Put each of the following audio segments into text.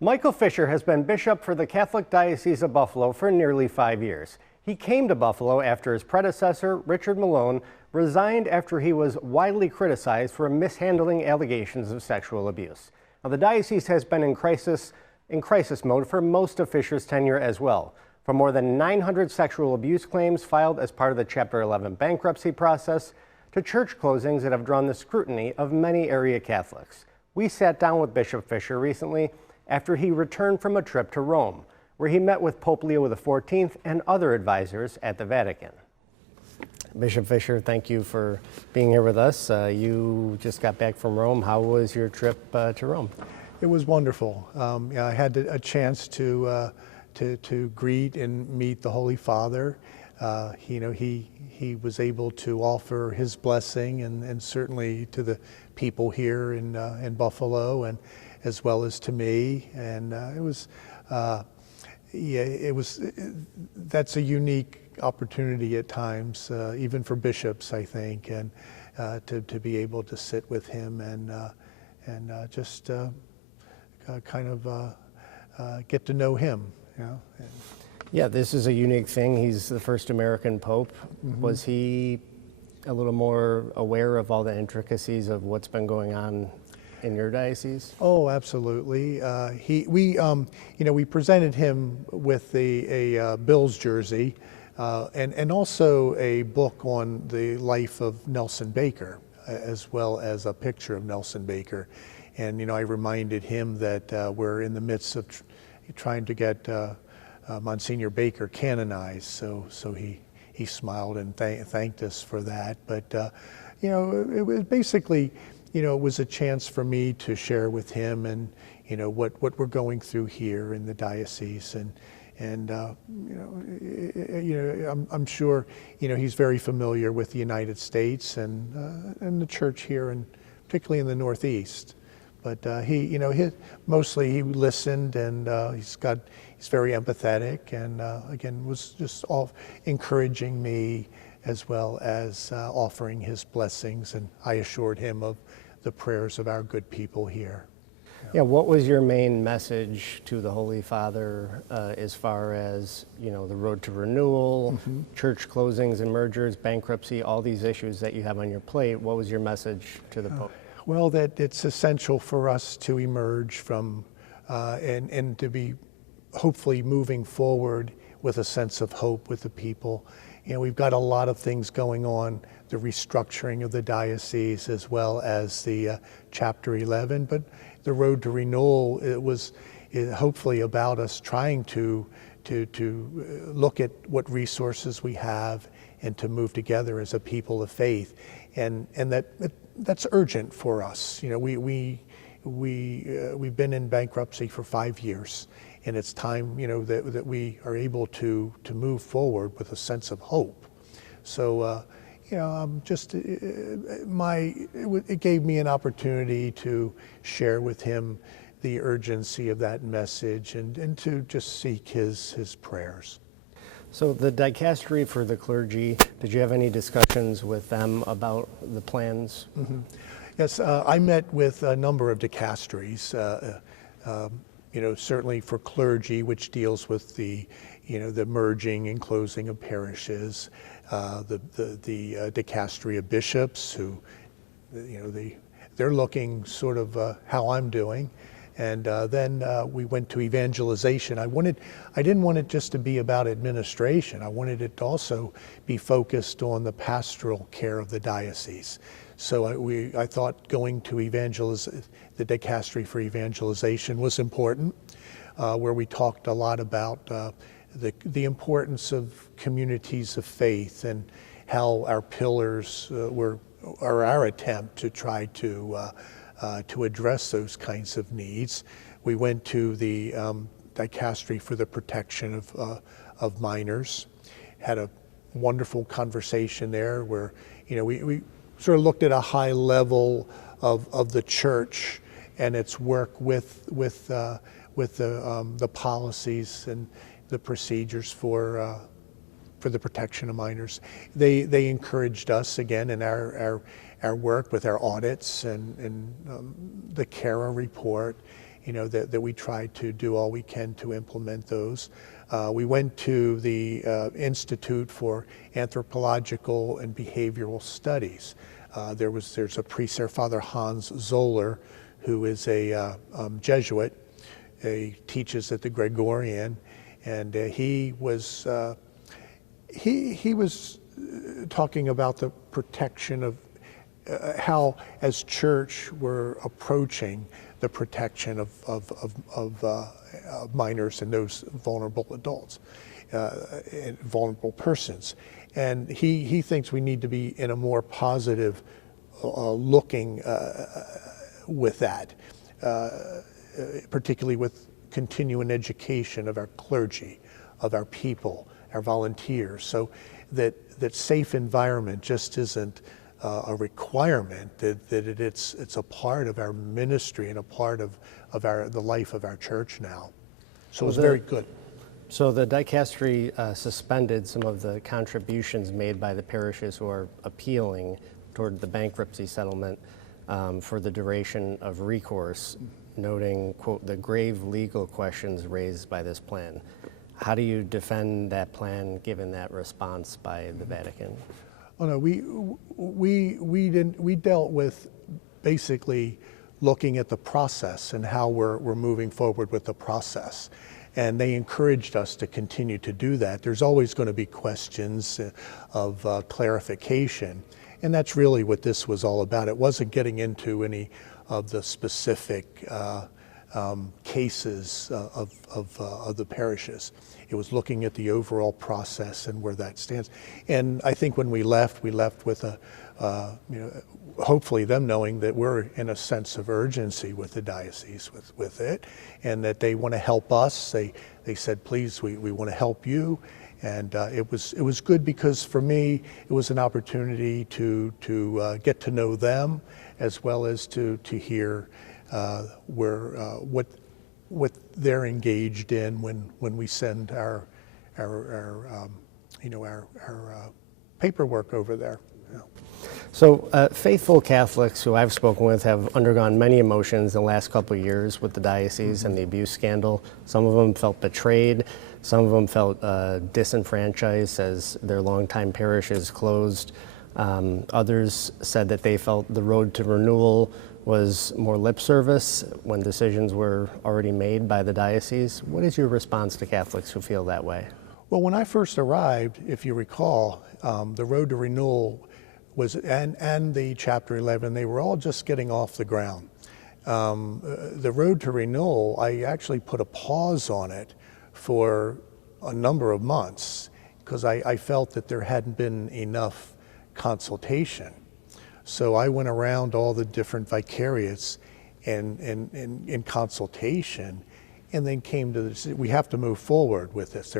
Michael Fisher has been bishop for the Catholic Diocese of Buffalo for nearly 5 years. He came to Buffalo after his predecessor, Richard Malone, resigned after he was widely criticized for mishandling allegations of sexual abuse. Now, the diocese has been in crisis mode for most of Fisher's tenure as well. For more than 900 sexual abuse claims filed as part of the Chapter 11 bankruptcy process, to church closings that have drawn the scrutiny of many area Catholics. We sat down with Bishop Fisher recently after he returned from a trip to Rome, where he met with Pope Leo XIV and other advisors at the Vatican. Bishop Fisher, thank you for being here with us. You just got back from Rome. How was your trip to Rome? It was wonderful. I had a chance to greet and meet the Holy Father. He was able to offer his blessing and certainly to the people here in Buffalo, and as well as to me. And that's a unique opportunity at times, even for bishops, I think, and to be able to sit with him and just kind of get to know him. Yeah, this is a unique thing. He's the first American pope. Mm-hmm. Was he a little more aware of all the intricacies of what's been going on in your diocese? Oh, absolutely. We presented him with a Bills jersey and also a book on the life of Nelson Baker, as well as a picture of Nelson Baker. And I reminded him that we're in the midst of trying to get Monsignor Baker canonized, so he smiled and thanked us for that. But it was basically, it was a chance for me to share with him and what we're going through here in the diocese, and I'm sure he's very familiar with the United States and the church here, and particularly in the Northeast. But he mostly listened, and he's very empathetic, and again was just all encouraging me, as well as offering his blessings, and I assured him of the prayers of our good people here. Yeah, what was your main message to the Holy Father as far as the road to renewal, mm-hmm. church closings and mergers, bankruptcy, all these issues that you have on your plate? What was your message to the Pope? Well, that it's essential for us to emerge from and to be hopefully moving forward with a sense of hope with the people. We've got a lot of things going on, the restructuring of the diocese as well as the Chapter 11, but the road to renewal, is hopefully about us trying to look at what resources we have and to move together as a people of faith, and that's urgent for us. We've been in bankruptcy for 5 years, and it's time that we are able to move forward with a sense of hope. So it gave me an opportunity to share with him the urgency of that message and to just seek his prayers. So the dicastery for the clergy, did you have any discussions with them about the plans? Mm-hmm. Yes, I met with a number of dicasteries, certainly for clergy, which deals with the merging and closing of parishes, the dicastery of bishops, who, they're looking sort of how I'm doing. And then we went to evangelization. I didn't want it just to be about administration. I wanted it to also be focused on the pastoral care of the diocese. So I thought going to the dicastery for evangelization was important, where we talked a lot about the importance of communities of faith and how our pillars are our attempt to try to address those kinds of needs. We went to the dicastery for the protection of minors, had a wonderful conversation there where we sort of looked at a high level of the church and its work with the policies and the procedures for the protection of minors. They encouraged us again in our work with our audits and the CARA report, that we try to do all we can to implement those. We went to the Institute for Anthropological and Behavioral Studies. There's a priest there, Father Hans Zoller, who is a Jesuit. He teaches at the Gregorian, and he was talking about the protection of how, as church, we're approaching the protection of minors and those vulnerable adults, and vulnerable persons. And he thinks we need to be in a more positive looking with that, particularly with continuing education of our clergy, of our people, our volunteers, so that safe environment just isn't a requirement, that it's a part of our ministry and a part of the life of our church now. So it's very good. So the dicastery suspended some of the contributions made by the parishes who are appealing toward the bankruptcy settlement for the duration of recourse, noting, quote, the grave legal questions raised by this plan. How do you defend that plan given that response by the Vatican? Oh no, we dealt with basically looking at the process and how we're moving forward with the process. And they encouraged us to continue to do that. There's always going to be questions of clarification. And that's really what this was all about. It wasn't getting into any of the specific cases of the parishes. It was looking at the overall process and where that stands. And I think when we left with hopefully them knowing that we're in a sense of urgency with the diocese with it, and that they want to help us. They said, please, we want to help you. And it was good because for me, it was an opportunity to get to know them, as well as to hear what they're engaged in when we send our paperwork over there. Yeah. So faithful Catholics who I've spoken with have undergone many emotions in the last couple of years with the diocese and the abuse scandal. Some of them felt betrayed. Some of them felt disenfranchised as their longtime parishes closed. Others said that they felt the road to renewal was more lip service when decisions were already made by the diocese. What is your response to Catholics who feel that way? Well, when I first arrived, if you recall, the road to renewal was, and the Chapter 11, they were all just getting off the ground. The road to renewal, I actually put a pause on it for a number of months because I felt that there hadn't been enough consultation. So I went around all the different vicariates and in consultation, and then came to this, we have to move forward with this.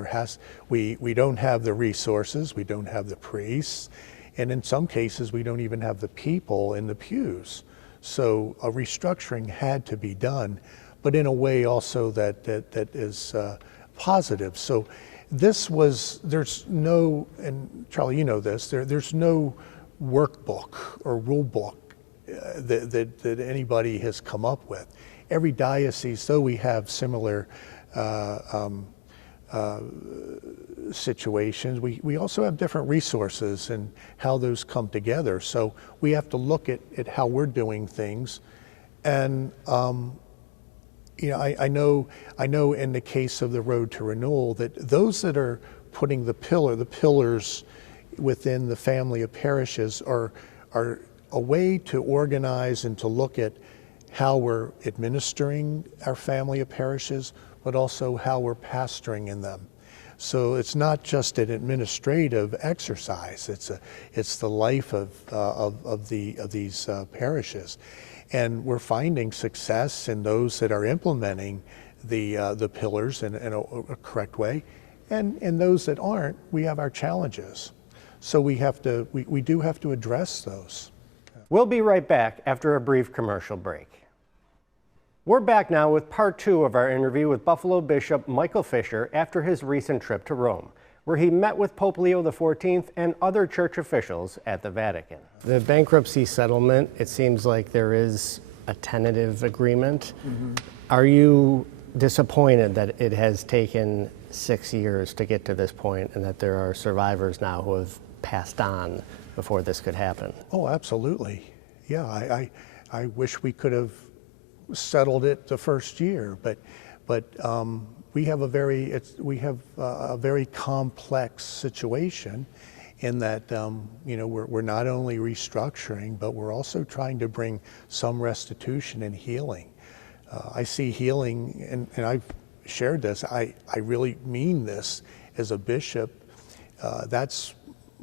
We don't have the resources, we don't have the priests, and in some cases we don't even have the people in the pews. So a restructuring had to be done, but in a way also that is positive. So there's no, and Charlie, you know this, there's no workbook or rule book that anybody has come up with. Every diocese, though we have similar situations, we also have different resources and how those come together. So we have to look at how we're doing things. And I know in the case of the road to renewal that those that are putting the pillars within the family of parishes are a way to organize and to look at how we're administering our family of parishes, but also how we're pastoring in them. So it's not just an administrative exercise; it's the life of these parishes, and we're finding success in those that are implementing the pillars in a correct way, and in those that aren't, we have our challenges. So we do have to address those. We'll be right back after a brief commercial break. We're back now with part 2 of our interview with Buffalo Bishop Michael Fisher after his recent trip to Rome, where he met with Pope Leo XIV and other church officials at the Vatican. The bankruptcy settlement, it seems like there is a tentative agreement. Are you disappointed that it has taken 6 years to get to this point and that there are survivors now who have passed on before this could happen? Oh, absolutely. Yeah, I wish we could have settled it the first year, but we have a very complex situation in that we're not only restructuring, but we're also trying to bring some restitution and healing. I see healing, and I've shared this, I really mean this as a bishop. That's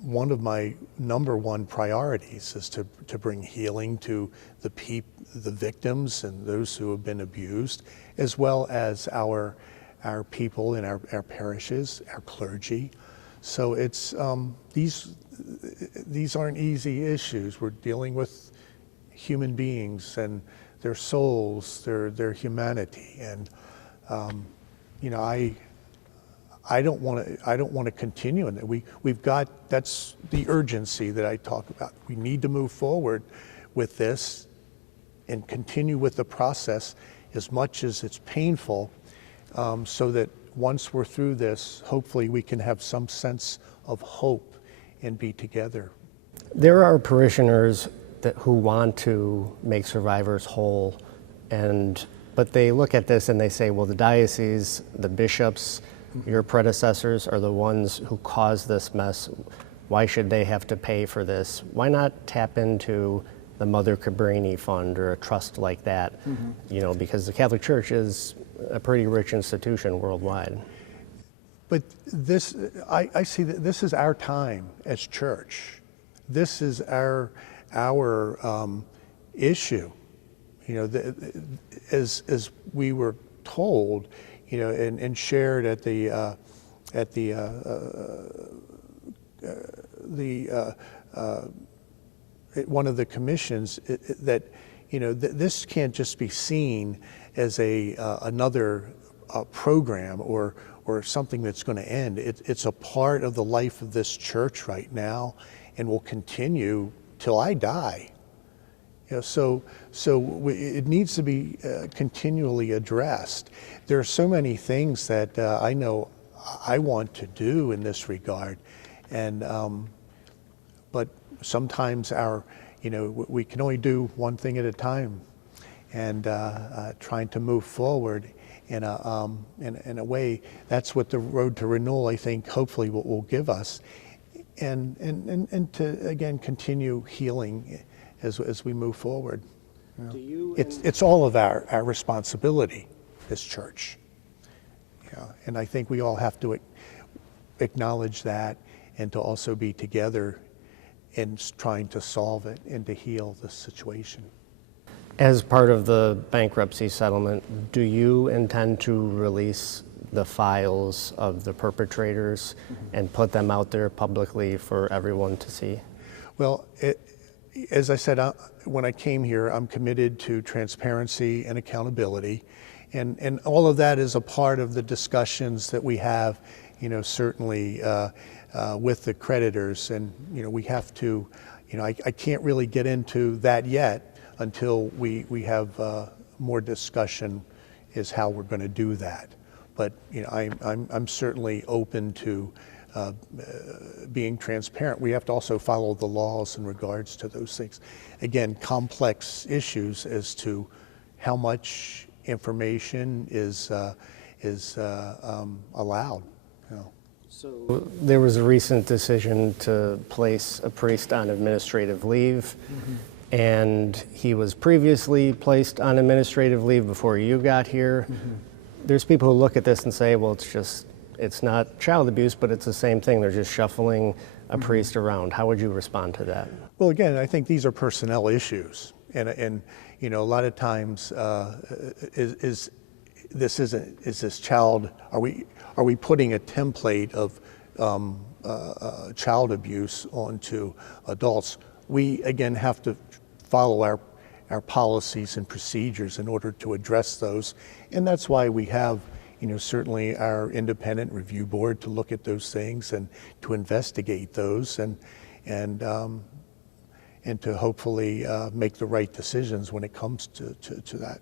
one of my number one priorities, is to bring healing to the victims and those who have been abused, as well as our people in our parishes, our clergy. So it's these aren't easy issues. We're dealing with human beings and their souls, their humanity, and I don't want to continue in that. We've got, that's the urgency that I talk about. We need to move forward with this and continue with the process as much as it's painful, so that once we're through this, hopefully we can have some sense of hope and be together. There are parishioners who want to make survivors whole, but they look at this and they say, well, the diocese, the bishops, your predecessors are the ones who caused this mess. Why should they have to pay for this? Why not tap into the Mother Cabrini Fund or a trust like that? Because the Catholic Church is a pretty rich institution worldwide. But this, I see that this is our time as church. This is our issue. As we were told, and shared at one of the commissions, that this can't just be seen as another program or something that's going to end. It's a part of the life of this church right now, and will continue till I die. So it needs to be continually addressed. There are so many things that I know I want to do in this regard, and but sometimes we can only do one thing at a time, and trying to move forward in a way. That's what the road to renewal, I think, hopefully will give us, and to again continue healing as we move forward. It's all of our responsibility as church. And I think we all have to acknowledge that, and to also be together in trying to solve it and to heal the situation. As part of the bankruptcy settlement, do you intend to release the files of the perpetrators and put them out there publicly for everyone to see? Well, as I said, when I came here, I'm committed to transparency and accountability, and all of that is a part of the discussions that we have, certainly with the creditors, and we have to, I can't really get into that yet until we have more discussion is how we're going to do that. But I'm certainly open to being transparent. We have to also follow the laws in regards to those things. Again, complex issues as to how much information is allowed. So there was a recent decision to place a priest on administrative leave, and he was previously placed on administrative leave before you got here. There's people who look at this and say, well, it's not child abuse, but it's the same thing. They're just shuffling a priest around. How would you respond to that? Well, again, I think these are personnel issues, and a lot of times is this child? Are we putting a template of child abuse onto adults? We again have to follow our policies and procedures in order to address those, and that's why we have certainly our independent review board to look at those things and to investigate those, and and to hopefully make the right decisions when it comes to that.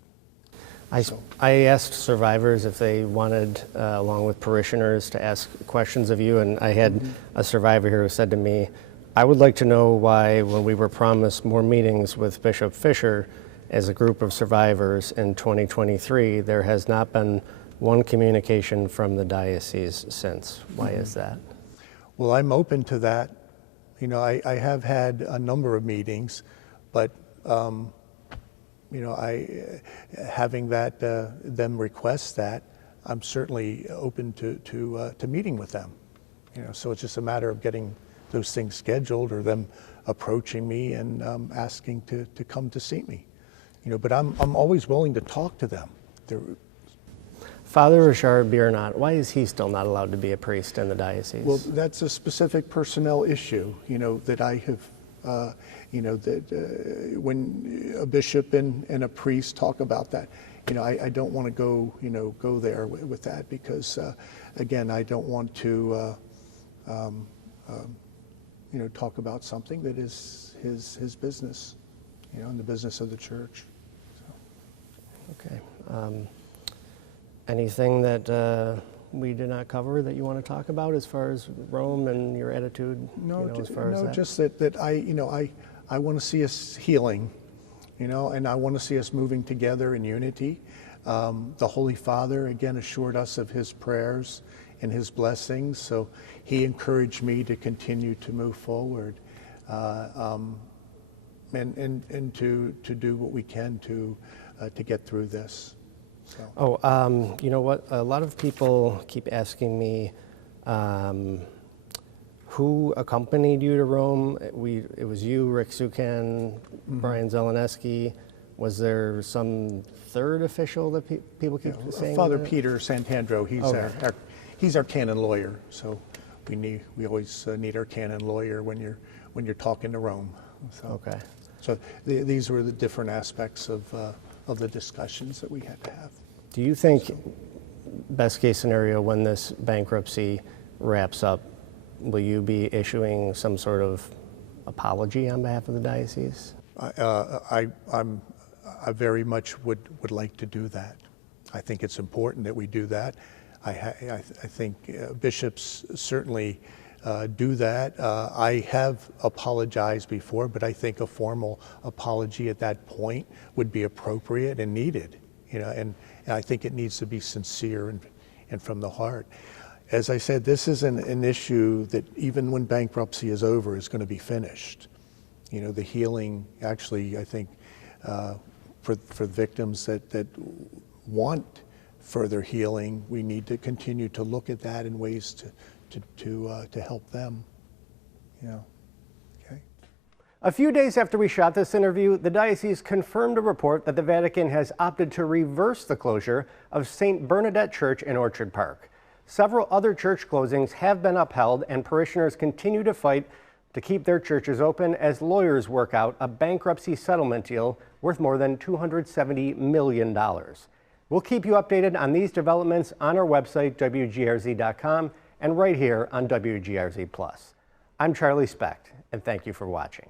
I asked survivors if they wanted, along with parishioners, to ask questions of you, and I had a survivor here who said to me, I would like to know why, when we were promised more meetings with Bishop Fisher as a group of survivors in 2023, there has not been one communication from the diocese since. Why is that? Well, I'm open to that. You know, I have had a number of meetings, but you know, having that them request that, I'm certainly open to meeting with them. You know, so it's just a matter of getting those things scheduled, or them approaching me and asking to come to see me. You know, but I'm always willing to talk to them. Father Richard Biernat, why is he still not allowed to be a priest in the diocese? Well, that's a specific personnel issue, you know, that I have, you know, that when a bishop and a priest talk about that, you know, I don't want to go, you know, go there with that, because, again, I don't want to, you know, talk about something that is his business, you know, and the business of the church. So. Okay. Anything that we did not cover that you want to talk about as far as Rome and your attitude? No, you know, as far as that? Just that I want to see us healing, you know, and I want to see us moving together in unity. The Holy Father, again, assured us of his prayers and his blessings, so he encouraged me to continue to move forward and to do what we can to get through this. So. Oh, you know what? A lot of people keep asking me who accompanied you to Rome. It was you, Rick Sukan, Brian Zeleneski. Was there some third official that people keep saying? Father Peter Santandro. He's our canon lawyer. So we always need our canon lawyer when you're talking to Rome. So, okay. So these were the different aspects of the discussions that we had to have. Do you think, best case scenario, when this bankruptcy wraps up, will you be issuing some sort of apology on behalf of the diocese? I very much would like to do that. I think it's important that we do that. I think bishops certainly do that. I have apologized before, but I think a formal apology at that point would be appropriate and needed. You know, and I think it needs to be sincere and from the heart. As I said, this is an issue that even when bankruptcy is over is going to be finished. You know, the healing, actually, I think, for victims that want further healing, we need to continue to look at that in ways to help them. You know. A few days after we shot this interview, the diocese confirmed a report that the Vatican has opted to reverse the closure of St. Bernadette Church in Orchard Park. Several other church closings have been upheld, and parishioners continue to fight to keep their churches open as lawyers work out a bankruptcy settlement deal worth more than $270 million. We'll keep you updated on these developments on our website, WGRZ.com, and right here on WGRZ+. I'm Charlie Specht, and thank you for watching.